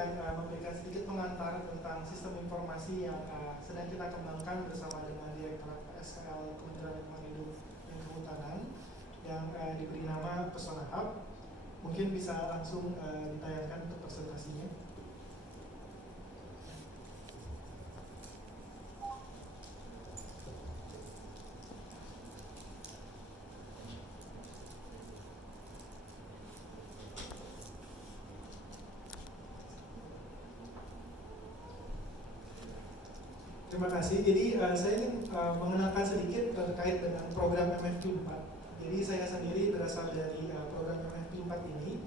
akan memberikan sedikit pengantar tentang sistem informasi yang sedang kita kembangkan bersama dengan Direktorat PSKL Kementerian Lingkungan Hidup dan Kehutanan yang diberi nama Pesona Hub. Mungkin bisa langsung ditayangkan untuk presentasinya. Terima kasih. Jadi saya ingin mengenalkan sedikit terkait dengan program MFQ 4. Jadi saya sendiri berasal dari program MFQ 4 ini.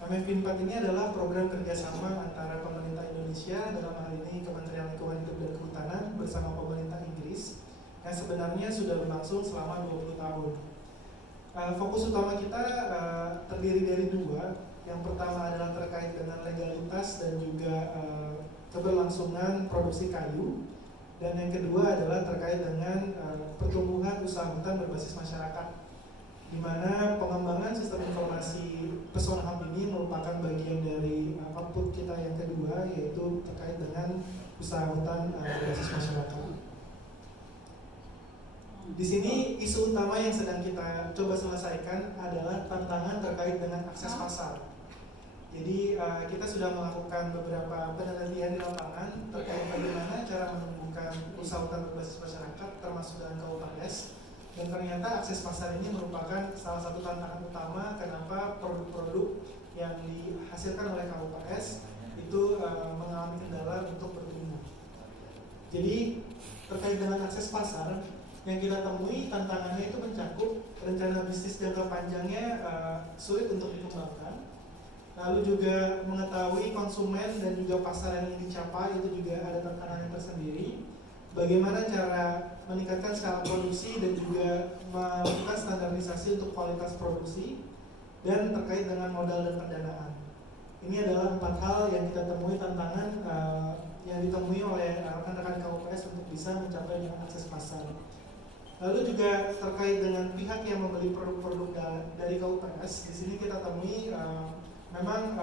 MFQ 4 ini adalah program kerjasama antara pemerintah Indonesia, dalam hal ini Kementerian Lingkungan Hidup dan Kehutanan bersama pemerintah Inggris, yang sebenarnya sudah berlangsung selama 20 tahun. Fokus utama kita terdiri dari dua. Yang pertama adalah terkait dengan legalitas dan juga keberlangsungan produksi kayu. Dan yang kedua adalah terkait dengan pertumbuhan usaha hutan berbasis masyarakat, di mana pengembangan sistem informasi Pesona Hub ini merupakan bagian dari output kita yang kedua, yaitu terkait dengan usaha hutan berbasis masyarakat. Di sini isu utama yang sedang kita coba selesaikan adalah tantangan terkait dengan akses pasar. Jadi kita sudah melakukan beberapa penelitian di lapangan terkait bagaimana cara menumbuhkan usaha hutan berbasis masyarakat termasuk dengan KUPS, dan ternyata akses pasar ini merupakan salah satu tantangan utama kenapa produk-produk yang dihasilkan oleh KUPS itu mengalami kendala untuk bertumbuh. Jadi terkait dengan akses pasar yang kita temui tantangannya itu mencakup rencana bisnis jangka panjangnya sulit untuk dikembangkan. Lalu juga mengetahui konsumen dan juga pasar yang ingin dicapai itu juga ada tantangan yang tersendiri. Bagaimana cara meningkatkan skala produksi dan juga melakukan standarisasi untuk kualitas produksi, dan terkait dengan modal dan pendanaan. Ini adalah 4 hal yang kita temui tantangan yang ditemui oleh rekan-rekan KUPS untuk bisa mencapai dengan akses pasar. Lalu juga terkait dengan pihak yang membeli produk-produk dari KUPS, di sini kita temui memang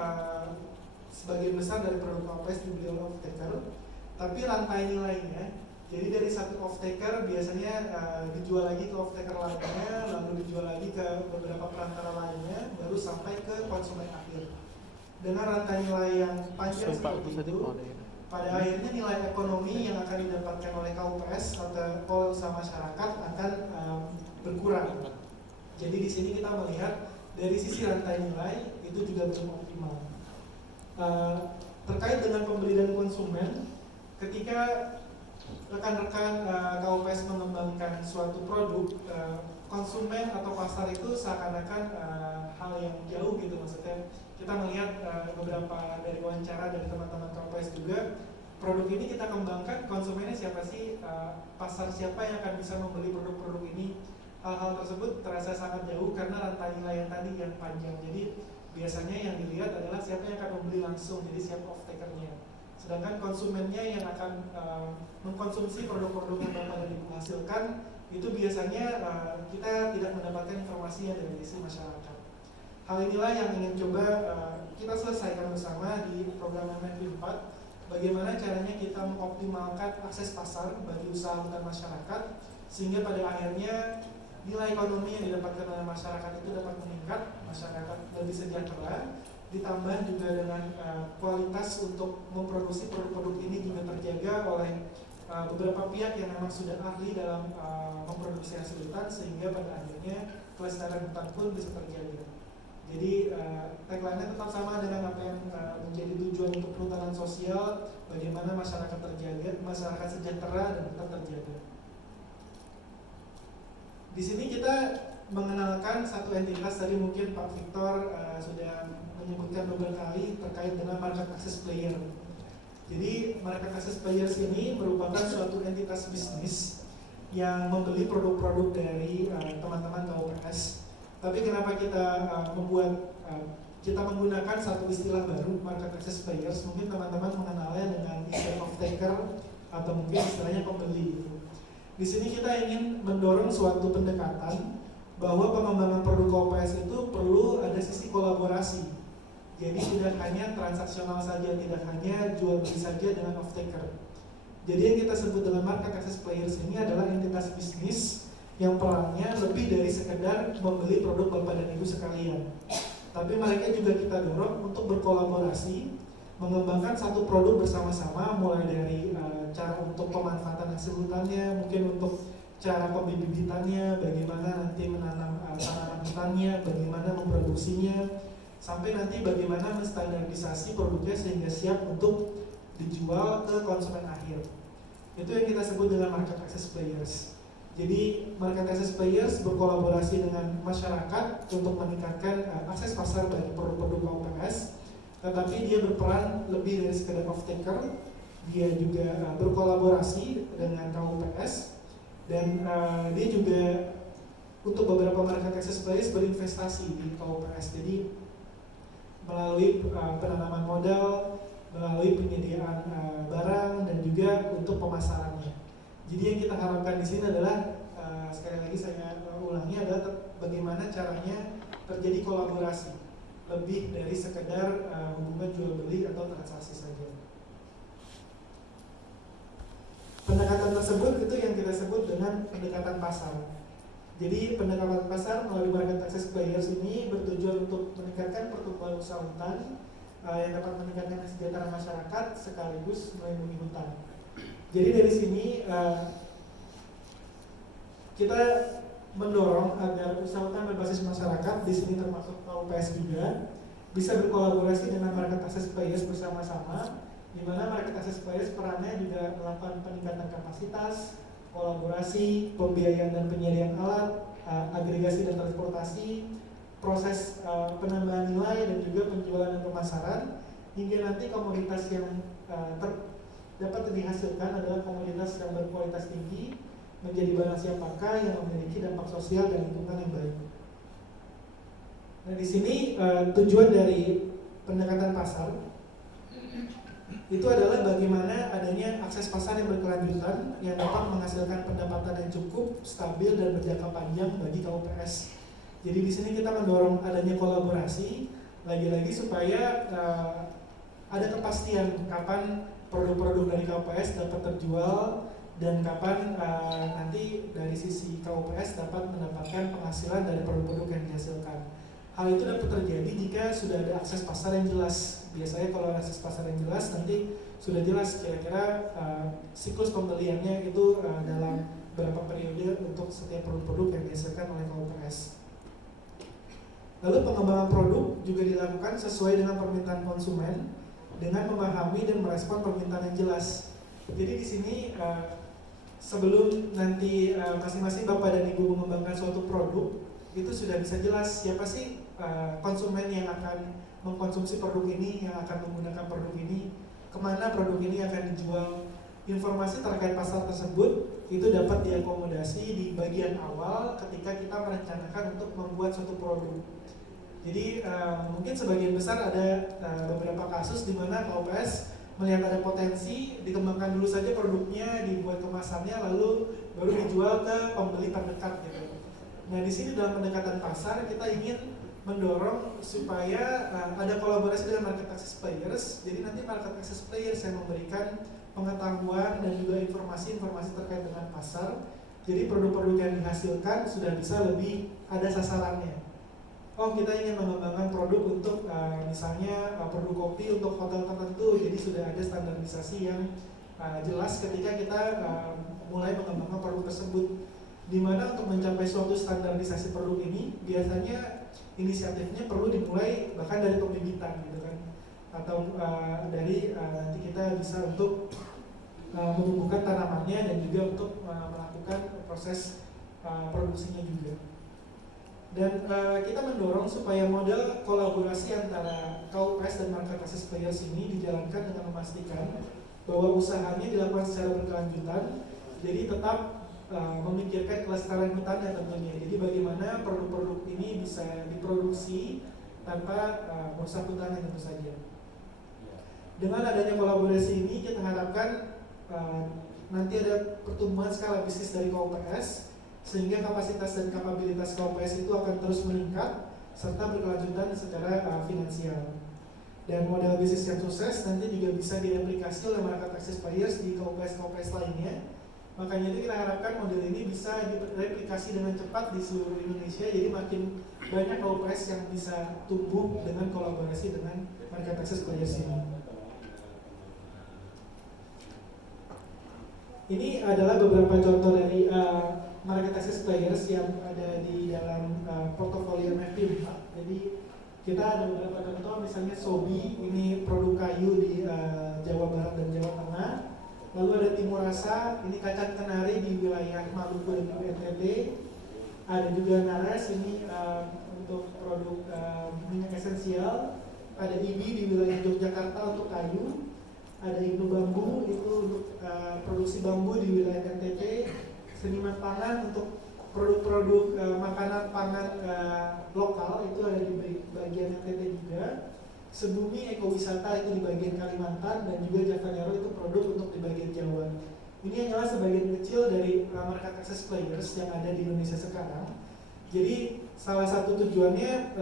sebagian besar dari produk KUPS dibeli oleh off-taker, tapi rantai nilainya, jadi dari satu off-taker biasanya dijual lagi ke off-taker lainnya, lalu dijual lagi ke beberapa perantara lainnya, baru sampai ke konsumen akhir. Dengan rantai nilai yang panjang seperti itu, pada akhirnya nilai ekonomi yang akan didapatkan oleh KUPS atau oleh usaha masyarakat akan berkurang. Jadi di sini kita melihat dari sisi rantai nilai itu juga belum optimal. Terkait dengan pembeli dan konsumen, ketika rekan-rekan KUPS mengembangkan suatu produk, konsumen atau pasar itu seakan-akan hal yang jauh gitu. Maksudnya kita melihat beberapa dari wawancara dari teman-teman KUPS juga, produk ini kita kembangkan, konsumennya siapa sih, pasar siapa yang akan bisa membeli produk-produk ini. Hal-hal tersebut terasa sangat jauh karena rantai nilai yang tadi yang panjang. Jadi biasanya yang dilihat adalah siapa yang akan membeli langsung, jadi siapa off-takernya. Sedangkan konsumennya yang akan mengkonsumsi produk-produk yang bapak dan ibu hasilkan, itu biasanya kita tidak mendapatkan informasi yang dari sisi masyarakat. Hal inilah yang ingin coba kita selesaikan bersama di program MFQ 4. Bagaimana caranya kita mengoptimalkan akses pasar bagi usaha hutan masyarakat, sehingga pada akhirnya nilai ekonomi yang didapatkan oleh masyarakat itu dapat meningkat, masyarakat lebih sejahtera, ditambah juga dengan kualitas untuk memproduksi produk-produk ini juga terjaga oleh beberapa pihak yang memang sudah ahli dalam memproduksi hasil hutan, sehingga pada akhirnya kelestarian hutan pun bisa terjaga. Jadi tagline-nya tetap sama dengan apa yang menjadi tujuan untuk perhutanan sosial, bagaimana masyarakat terjaga, masyarakat sejahtera dan tetap terjaga. Di sini kita mengenalkan satu entitas, tadi mungkin Pak Victor sudah menyebutkan beberapa kali terkait dengan market access player. Jadi market access players ini merupakan suatu entitas bisnis yang membeli produk-produk dari teman-teman KUPS. Tapi kenapa kita kita menggunakan satu istilah baru, market access players? Mungkin teman-teman mengenalnya dengan istilah off-taker atau mungkin istilahnya pembeli gitu. Di sini kita ingin mendorong suatu pendekatan bahwa pengembangan produk KUPS itu perlu ada sisi kolaborasi. Jadi tidak hanya transaksional saja, tidak hanya jual beli saja dengan off taker. Jadi yang kita sebut dengan market access players ini adalah entitas bisnis yang perannya lebih dari sekedar membeli produk Bapak dan Ibu sekalian. Tapi mereka juga kita dorong untuk berkolaborasi, mengembangkan satu produk bersama-sama, mulai dari cara untuk pemanfaatan hasil hutannya, mungkin untuk cara pembibitannya, bagaimana nanti menanam tanaman hutannya, bagaimana memproduksinya, sampai nanti bagaimana menstandardisasi produknya sehingga siap untuk dijual ke konsumen akhir. Itu yang kita sebut dengan market access players. Jadi market access players berkolaborasi dengan masyarakat untuk meningkatkan akses pasar bagi produk-produk KUPS, tetapi dia berperan lebih dari sekedar off taker. Dia juga berkolaborasi dengan KUPS, dan dia juga untuk beberapa market access players berinvestasi di KUPS. Jadi melalui penanaman modal, melalui penyediaan barang, dan juga untuk pemasarannya. Jadi yang kita harapkan di sini adalah sekali lagi saya ulangi adalah bagaimana caranya terjadi kolaborasi lebih dari sekedar hubungan jual beli atau transaksi saja. Pendekatan tersebut itu yang kita sebut dengan pendekatan pasar. Jadi pendekatan pasar melalui market access players ini bertujuan untuk meningkatkan pertumbuhan usaha hutan yang dapat meningkatkan kesejahteraan masyarakat sekaligus melindungi hutan. Jadi dari sini kita mendorong agar usaha hutan berbasis masyarakat, di sini termasuk KUPS juga, bisa berkolaborasi dengan market access players bersama-sama, di mana market access players perannya juga melakukan peningkatan kapasitas, kolaborasi, pembiayaan dan penyediaan alat, agregasi dan transportasi, proses penambahan nilai dan juga penjualan dan pemasaran, hingga nanti komoditas yang dapat dihasilkan adalah komoditas yang berkualitas tinggi, menjadi barang siap pakai yang memiliki dampak sosial dan lingkungan yang baik. Nah di sini tujuan dari pendekatan pasar itu adalah bagaimana adanya akses pasar yang berkelanjutan yang dapat menghasilkan pendapatan yang cukup, stabil dan berjangka panjang bagi KUPS. Jadi di sini kita mendorong adanya kolaborasi, lagi-lagi supaya ada kepastian kapan produk-produk dari KUPS dapat terjual dan kapan nanti dari sisi KUPS dapat mendapatkan penghasilan dari produk-produk yang dihasilkan. Hal itu dapat terjadi jika sudah ada akses pasar yang jelas. Biasanya kalau akses pasar yang jelas nanti sudah jelas kira-kira siklus pembeliannya itu dalam berapa periode untuk setiap produk-produk yang dihasilkan oleh KUPS. Lalu pengembangan produk juga dilakukan sesuai dengan permintaan konsumen dengan memahami dan merespon permintaan yang jelas. Jadi di sini sebelum nanti masing-masing Bapak dan Ibu mengembangkan suatu produk, itu sudah bisa jelas siapa sih konsumen yang akan mengkonsumsi produk ini, yang akan menggunakan produk ini, kemana produk ini akan dijual. Informasi terkait pasar tersebut itu dapat diakomodasi di bagian awal ketika kita merencanakan untuk membuat suatu produk. Jadi mungkin sebagian besar ada beberapa kasus di mana KUPS melihat ada potensi, dikembangkan dulu saja produknya, dibuat kemasannya, lalu baru dijual ke pembeli terdekat gitu. Nah di sini dalam pendekatan pasar kita ingin mendorong supaya ada kolaborasi dengan market access players. Jadi nanti market access players yang memberikan pengetahuan dan juga informasi-informasi terkait dengan pasar. Jadi produk-produk yang dihasilkan sudah bisa lebih ada sasarannya. Oh kita ingin mengembangkan produk untuk misalnya produk kopi untuk hotel tertentu, jadi sudah ada standarisasi yang jelas ketika kita mulai mengembangkan produk tersebut. Dimana untuk mencapai suatu standarisasi produk ini biasanya inisiatifnya perlu dimulai bahkan dari pembibitan gitu kan, atau dari nanti kita bisa untuk menumbuhkan tanamannya dan juga untuk melakukan proses produksinya juga. Dan kita mendorong supaya model kolaborasi antara KUPS dan market access players ini dijalankan dengan memastikan bahwa usahanya dilakukan secara berkelanjutan, jadi tetap memikirkan kelestarian hutannya tentunya. Jadi bagaimana produk-produk ini bisa diproduksi tanpa merusak hutannya tentu saja. Dengan adanya kolaborasi ini kita harapkan nanti ada pertumbuhan skala bisnis dari KUPS, sehingga kapasitas dan kapabilitas KUPS itu akan terus meningkat serta berkelanjutan secara finansial. Dan model bisnis yang sukses nanti juga bisa direplikasi oleh market access players di KUPS lainnya. Makanya itu kita harapkan model ini bisa direplikasi dengan cepat di seluruh Indonesia. Jadi makin banyak KUPS yang bisa tumbuh dengan kolaborasi dengan market access players ini. Ini adalah beberapa contoh dari market access players yang ada di dalam portofolio MFP 4. Jadi kita ada beberapa contoh, misalnya Sobi, ini produk kayu di Jawa Barat dan Jawa Tengah. Lalu ada Timurasa, ini kacang kenari di wilayah Maluku dan NTT. Ada juga Nares, ini untuk produk minyak esensial. Ada IBI di wilayah Yogyakarta untuk kayu. Ada Indo Bambu, itu untuk produksi bambu di wilayah NTT. Seniman Pangan untuk produk-produk makanan pangan lokal, itu ada di bagian NTT juga. Sebumi Ekowisata itu di bagian Kalimantan, dan juga Javanero itu produk untuk di bagian Jawa. Ini hanyalah sebagian kecil dari market access players yang ada di Indonesia sekarang. Jadi salah satu tujuannya,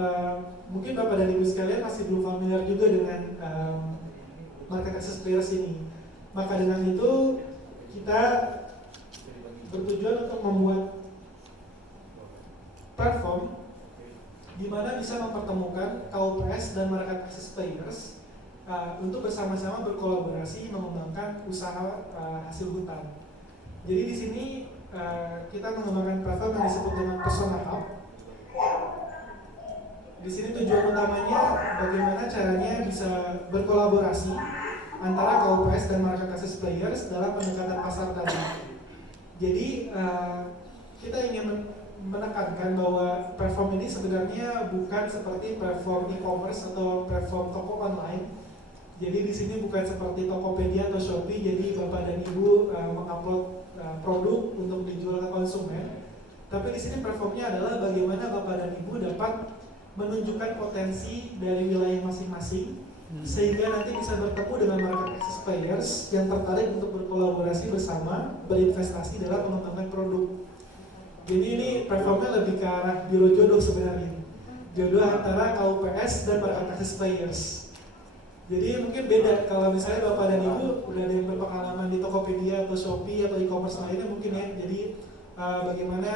mungkin Bapak dan Ibu sekalian masih belum familiar juga dengan market access players ini. Maka dengan itu kita bertujuan untuk membuat platform di mana bisa mempertemukan KUPS dan market access players untuk bersama-sama berkolaborasi mengembangkan usaha hasil hutan. Jadi di sini kita mengembangkan platform yang disebut dengan Persona Hub. Di sini tujuan utamanya bagaimana caranya bisa berkolaborasi antara KUPS dan market access players dalam pendekatan pasar tadi. Jadi kita ingin menekankan bahwa platform ini sebenarnya bukan seperti platform e-commerce atau platform toko online. Jadi di sini bukan seperti Tokopedia atau Shopee, jadi Bapak dan Ibu mengupload produk untuk dijual ke konsumen. Tapi di sini platformnya adalah bagaimana Bapak dan Ibu dapat menunjukkan potensi dari wilayah masing-masing, sehingga nanti bisa bertemu dengan market access players yang tertarik untuk berkolaborasi bersama, berinvestasi dalam mengembangkan produk. Jadi ini platformnya lebih ke arah biro jodoh sebenarnya. Jodoh antara KUPS dan market access players. Jadi mungkin beda kalau misalnya Bapak dan Ibu udah ada yang berpengalaman di Tokopedia atau Shopee atau e-commerce lainnya mungkin ya. Jadi bagaimana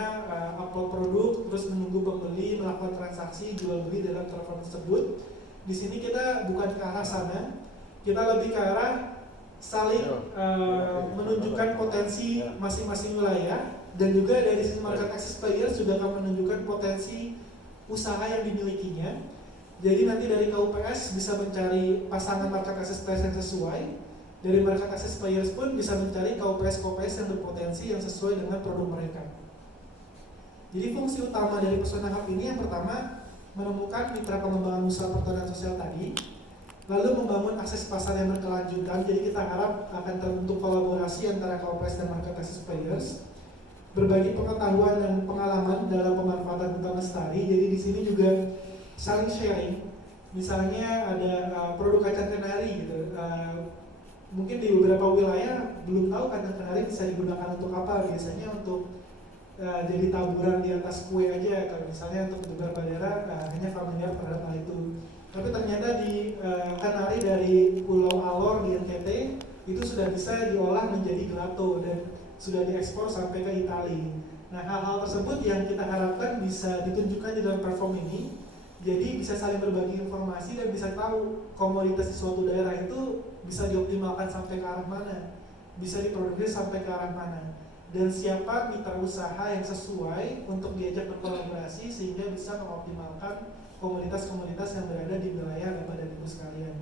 upload produk, terus menunggu pembeli, melakukan transaksi, jual beli dalam platform tersebut. Di sini kita bukan ke arah sana, kita lebih ke arah saling menunjukkan potensi masing-masing wilayah. Dan juga dari sisi market access players juga akan menunjukkan potensi usaha yang dimilikinya. Jadi nanti dari KUPS bisa mencari pasangan market access players yang sesuai. Dari market access players pun bisa mencari KUPS yang berpotensi yang sesuai dengan produk mereka. Jadi fungsi utama dari Persona Hub ini yang pertama menemukan mitra pengembangan usaha pertanian sosial tadi, lalu membangun akses pasar yang berkelanjutan. Jadi kita harap akan terbentuk kolaborasi antara KUPS dan market access players. Berbagi pengetahuan dan pengalaman dalam pemanfaatan hutan lestari. Jadi di sini juga saling sharing. Misalnya ada produk kacang kenari gitu. Mungkin di beberapa wilayah belum tahu kacang kenari bisa digunakan untuk apa. Biasanya untuk jadi taburan di atas kue aja. Kalau misalnya untuk beberapa daerah hanya familiar terhadap hal itu. Tapi ternyata di kenari dari Pulau Alor di NTT itu sudah bisa diolah menjadi gelato dan sudah diekspor sampai ke Italia. Nah, hal-hal tersebut yang kita harapkan bisa ditunjukkan di dalam platform ini. Jadi bisa saling berbagi informasi dan bisa tahu komoditas di suatu daerah itu bisa dioptimalkan sampai ke arah mana, bisa diproduksi sampai ke arah mana, dan siapa mitra usaha yang sesuai untuk diajak berkolaborasi sehingga bisa mengoptimalkan komoditas-komoditas yang berada di wilayah Bapak dan Ibu sekalian.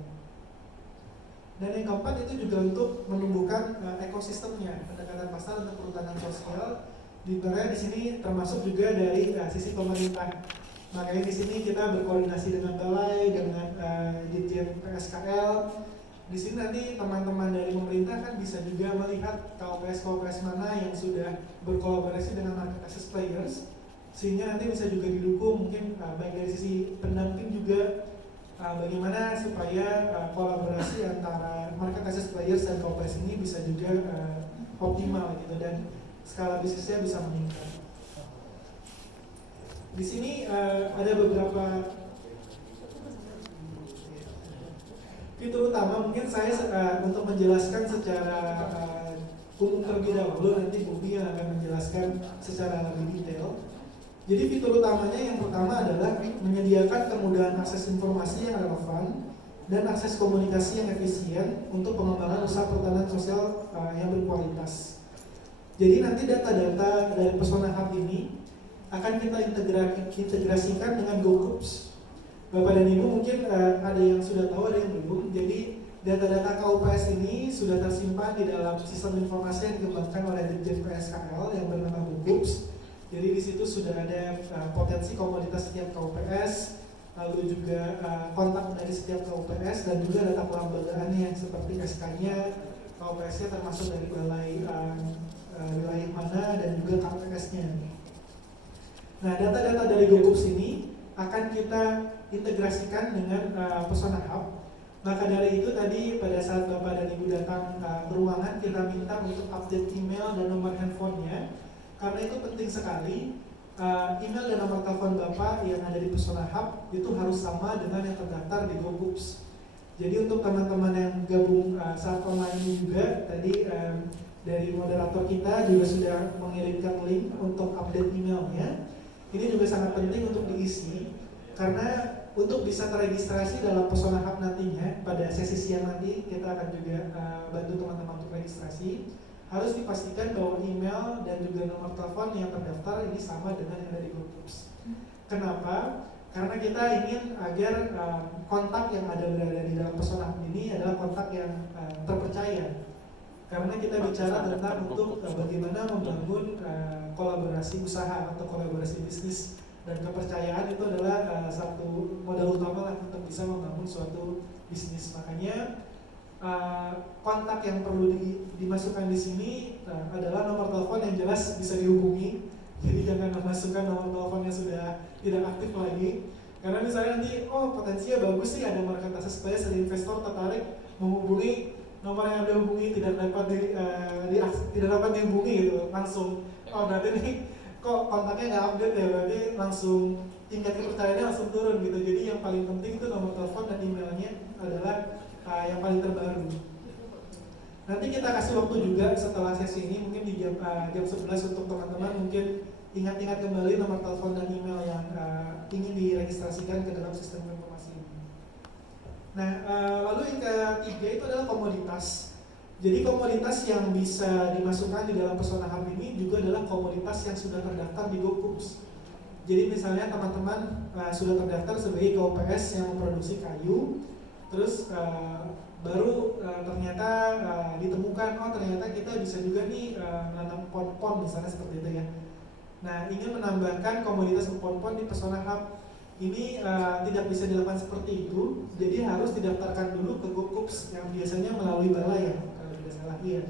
Dan yang keempat itu juga untuk menumbuhkan ekosistemnya, pendekatan pasar untuk perhutanan sosial. Di sini termasuk juga dari sisi pemerintah. Makanya di sini kita berkoordinasi dengan Balai, dengan Dirjen PSKL. Di sini nanti teman-teman dari pemerintah kan bisa juga melihat KUPS mana yang sudah berkolaborasi dengan market access players, sehingga nanti bisa juga didukung mungkin baik dari sisi pendamping juga. Bagaimana supaya kolaborasi antara market access players dan KUPS ini bisa juga optimal gitu dan skala bisnisnya bisa meningkat. Di sini ada beberapa Fitur utama mungkin saya untuk menjelaskan secara umum terlebih dahulu, nanti Bubi yang akan menjelaskan secara lebih detail. Jadi fitur utamanya yang pertama adalah menyediakan kemudahan akses informasi yang relevan dan akses komunikasi yang efisien untuk pengembangan usaha perhutanan sosial yang berkualitas. Jadi nanti data-data dari Pesona Hub ini akan kita integrasikan dengan GoGroups. Bapak dan Ibu mungkin ada yang sudah tahu, ada yang belum. Jadi data-data KUPS ini sudah tersimpan di dalam sistem informasi yang dikembangkan oleh Ditjen PSKL yang bernama GoGroups. Jadi di situ sudah ada potensi komoditas setiap KUPS, lalu juga kontak dari setiap KUPS dan juga data kelembagaannya seperti SK-nya, KUPS-nya termasuk dari balai wilayah mana dan juga KPS-nya. Nah, data-data dari GoGroups ini akan kita integrasikan dengan Pesona Hub. Maka dari itu tadi pada saat Bapak dan Ibu datang ke ruangan, kita minta untuk update email dan nomor handphonenya, karena itu penting sekali. Email dan nomor telepon Bapak yang ada di Pesona Hub itu harus sama dengan yang terdaftar di GoGroups. Jadi untuk teman-teman yang gabung saat online ini juga, tadi dari moderator kita juga sudah mengirimkan link untuk update emailnya. Ini juga sangat penting untuk diisi, karena untuk bisa terregistrasi dalam Pesona Hub nantinya, pada sesi siang nanti kita akan juga bantu teman-teman untuk registrasi. Harus dipastikan bahwa email dan juga nomor telepon yang terdaftar ini sama dengan yang ada di GoGroups. Kenapa? Karena kita ingin agar kontak yang ada berada di dalam Pesona Hub ini adalah kontak yang terpercaya. Karena kita bicara tentang untuk bagaimana membangun kolaborasi usaha atau kolaborasi bisnis. Dan kepercayaan itu adalah satu modal utama lah untuk bisa membangun suatu bisnis. Makanya kontak yang perlu dimasukkan di sini adalah nomor telepon yang jelas bisa dihubungi. Jadi jangan memasukkan nomor telepon yang sudah tidak aktif lagi. Karena misalnya nanti, potensinya bagus sih ada market access supaya investor tertarik menghubungi nomor yang Anda hubungi tidak dapat dihubungi gitu langsung. Berarti nih kok kontaknya nggak update ya, berarti langsung tingkat kepercayaannya langsung turun gitu. Jadi yang paling penting itu nomor telepon dan emailnya adalah yang paling terbaru. Nanti kita kasih waktu juga setelah sesi ini, mungkin di jam 11 untuk teman-teman mungkin ingat-ingat kembali nomor telepon dan email yang ingin diregistrasikan ke dalam sistem informasi ini. Nah, lalu yang ketiga itu adalah komoditas. Jadi komoditas yang bisa dimasukkan di dalam Pesona Hub ini juga adalah komoditas yang sudah terdaftar di GoGroups. Jadi misalnya teman-teman sudah terdaftar sebagai KUPS yang memproduksi kayu, terus baru ternyata ditemukan, ternyata kita bisa juga nih menanam pohon-pohon misalnya seperti itu ya. Nah, ingin menambahkan komoditas pohon-pohon di Pesona Hub ini tidak bisa dilakukan seperti itu, jadi harus didaftarkan dulu ke GoGroups yang biasanya melalui balai ya. Iya.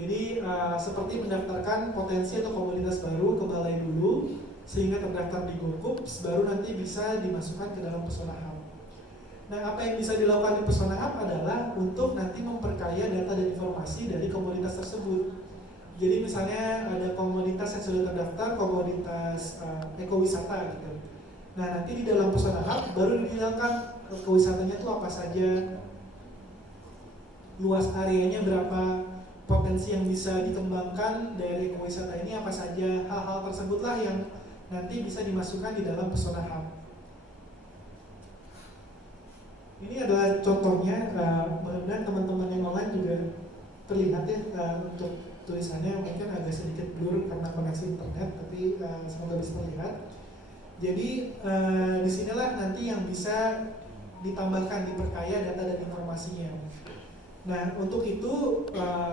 Jadi seperti mendaftarkan potensi atau komoditas baru ke balai dulu sehingga terdaftar di GoGroups, baru nanti bisa dimasukkan ke dalam Pesona Hub. Nah, apa yang bisa dilakukan di Pesona Hub adalah untuk nanti memperkaya data dan informasi dari komoditas tersebut. Jadi misalnya ada komoditas yang sudah terdaftar, komoditas ekowisata gitu. Nah, nanti di dalam Pesona Hub baru didetailkan ekowisatanya itu apa saja, luas areanya berapa, potensi yang bisa dikembangkan dari ekowisata ini apa saja. Hal-hal tersebutlah yang nanti bisa dimasukkan di dalam Pesona Hub. Ini adalah contohnya, mudah-mudahan teman-teman yang online juga terlihat ya, untuk tulisannya mungkin agak sedikit blur karena koneksi internet, tapi semoga bisa terlihat. Jadi disinilah nanti yang bisa ditambahkan, diperkaya data dan informasinya. Nah, untuk itu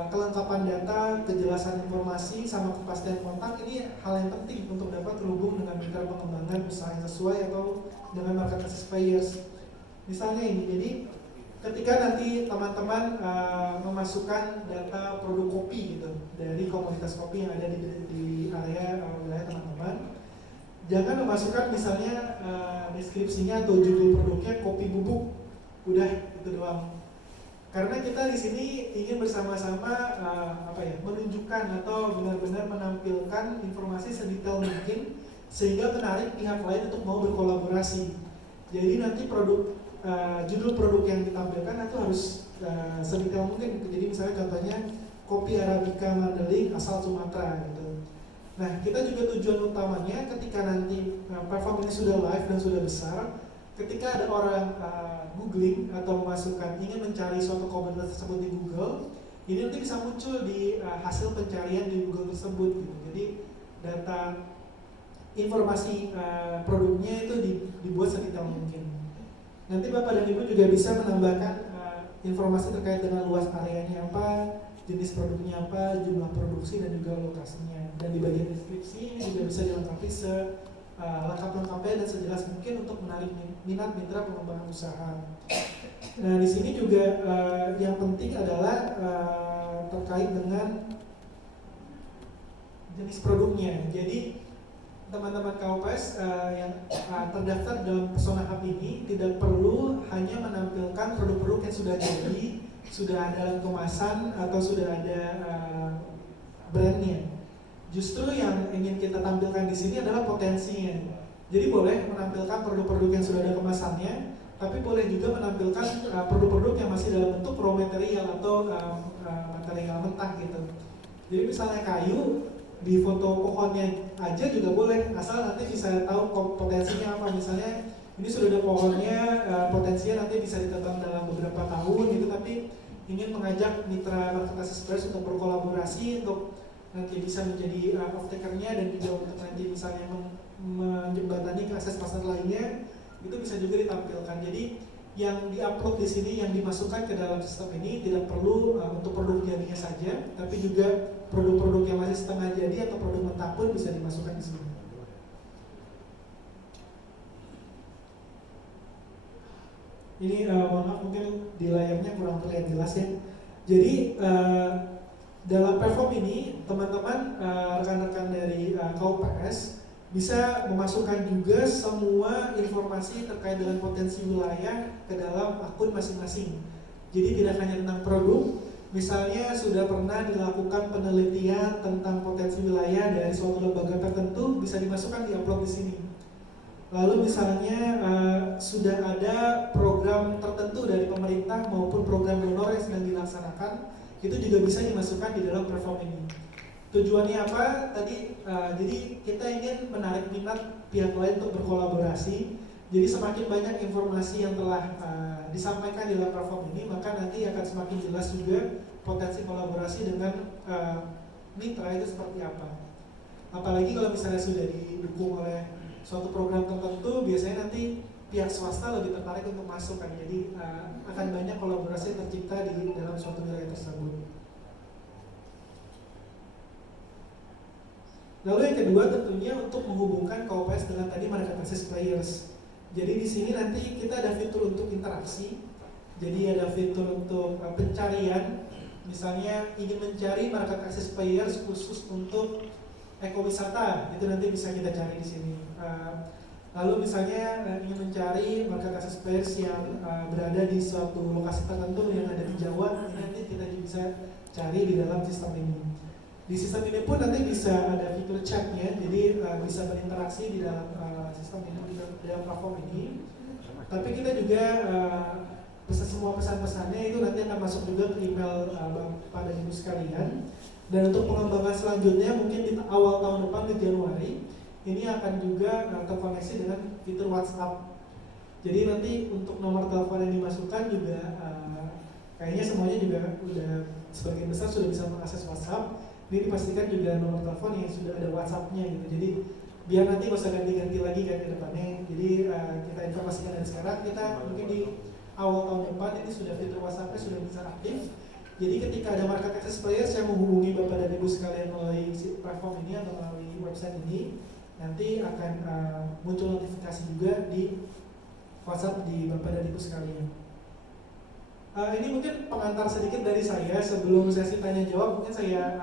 kelengkapan data, kejelasan informasi, sama kepastian kontak ini hal yang penting untuk dapat terhubung dengan mitra pengembangan usaha yang sesuai atau dengan market access players. Misalnya ini, jadi ketika nanti teman-teman memasukkan data produk kopi gitu dari komoditas kopi yang ada di area wilayah teman-teman, jangan memasukkan misalnya deskripsinya atau judul produknya kopi bubuk, udah itu doang. Karena kita di sini ingin bersama-sama menunjukkan atau benar-benar menampilkan informasi sedetail mungkin sehingga menarik pihak lain untuk mau berkolaborasi. Jadi nanti produk judul produk yang ditampilkan itu harus sedetail mungkin. Jadi misalnya contohnya kopi Arabica Mandailing asal Sumatera gitu. Nah, kita juga tujuan utamanya ketika nanti platform ini sudah live dan sudah besar, ketika ada orang googling atau memasukkan ingin mencari suatu komunitas tersebut di Google, ini nanti bisa muncul di hasil pencarian di Google tersebut gitu. Jadi data informasi produknya itu dibuat sedetail mungkin. Nanti Bapak dan Ibu juga bisa menambahkan informasi terkait dengan luas areanya apa, jenis produknya apa, jumlah produksi dan juga lokasinya. Dan di bagian deskripsi ini juga bisa dilengkapi lengkap-lengkapnya dan sejelas mungkin untuk menarik minat mitra pengembangan usaha. Nah, di sini juga yang penting adalah terkait dengan jenis produknya. Jadi teman-teman KOPS yang terdaftar dalam Pesona Hub ini tidak perlu hanya menampilkan produk-produk yang sudah jadi, sudah ada dalam kemasan atau sudah ada brandnya. Justru yang ingin kita tampilkan di sini adalah potensinya. Jadi boleh menampilkan produk-produk yang sudah ada kemasannya, tapi boleh juga menampilkan produk-produk yang masih dalam bentuk raw material atau material mentah gitu. Jadi misalnya kayu, di foto pohonnya aja juga boleh, asal nanti bisa tahu potensinya apa. Misalnya ini sudah ada pohonnya, potensinya nanti bisa ditebang dalam beberapa tahun gitu, tapi ingin mengajak mitra marketplace express untuk berkolaborasi untuk nanti bisa menjadi off-taker-nya dan juga untuk nanti misalnya menjembatani ke akses pasar lainnya, itu bisa juga ditampilkan. Jadi yang diupload di sini, yang dimasukkan ke dalam sistem ini tidak perlu untuk produk jadinya saja, tapi juga produk-produk yang masih setengah jadi atau produk mentah pun bisa dimasukkan di sini. Ini mohon maaf mungkin di layarnya kurang terlihat jelas ya. Jadi dalam platform ini teman-teman rekan-rekan dari KOPS bisa memasukkan juga semua informasi terkait dengan potensi wilayah ke dalam akun masing-masing. Jadi tidak hanya tentang produk, misalnya sudah pernah dilakukan penelitian tentang potensi wilayah dari suatu lembaga tertentu, bisa dimasukkan, diupload di sini. Lalu misalnya sudah ada program tertentu dari pemerintah maupun program donor yang sedang dilaksanakan, itu juga bisa dimasukkan di dalam platform ini. Tujuannya apa? Jadi kita ingin menarik minat pihak lain untuk berkolaborasi. Jadi semakin banyak informasi yang telah disampaikan di dalam platform ini, maka nanti akan semakin jelas juga potensi kolaborasi dengan mitra itu seperti apa. Apalagi kalau misalnya sudah didukung oleh suatu program tertentu, biasanya nanti pihak swasta lebih tertarik untuk masuk kan. Jadi akan banyak kolaborasi tercipta di dalam suatu wilayah tersebut. Lalu yang kedua tentunya untuk menghubungkan KOPS dengan tadi market access players. Jadi di sini nanti kita ada fitur untuk interaksi. Jadi ada fitur untuk pencarian. Misalnya ingin mencari market access players khusus untuk ekowisata, itu nanti bisa kita cari di sini. Lalu misalnya ingin mencari market access players yang berada di suatu lokasi tertentu yang ada di Jawa, ini nanti kita bisa cari di dalam sistem ini. Di sistem ini pun nanti bisa ada fitur chatnya, jadi bisa berinteraksi di dalam sistem ini, di dalam platform ini. Tapi kita juga semua pesan-pesannya itu nanti akan masuk juga ke email Bapak dan Ibu sekalian. Dan untuk pengembangan selanjutnya mungkin di awal tahun depan di Januari, ini akan juga terkoneksi dengan fitur WhatsApp. Jadi nanti untuk nomor telepon yang dimasukkan juga kayaknya semuanya juga udah sebagian besar sudah bisa mengakses WhatsApp. Ini dipastikan juga nomor telepon yang sudah ada WhatsApp-nya gitu. Jadi biar nanti nggak usah ganti-ganti lagi kan ke depannya. Jadi kita informasikan dari sekarang, kita mungkin di awal tahun depan ini sudah fitur WhatsApp-nya sudah bisa aktif. Jadi ketika ada market access player, saya menghubungi Bapak dan Ibu sekalian melalui platform ini atau melalui website ini, nanti akan muncul notifikasi juga di WhatsApp di Bapak dan Ibu sekalian. Ini mungkin pengantar sedikit dari saya sebelum sesi tanya jawab. Mungkin saya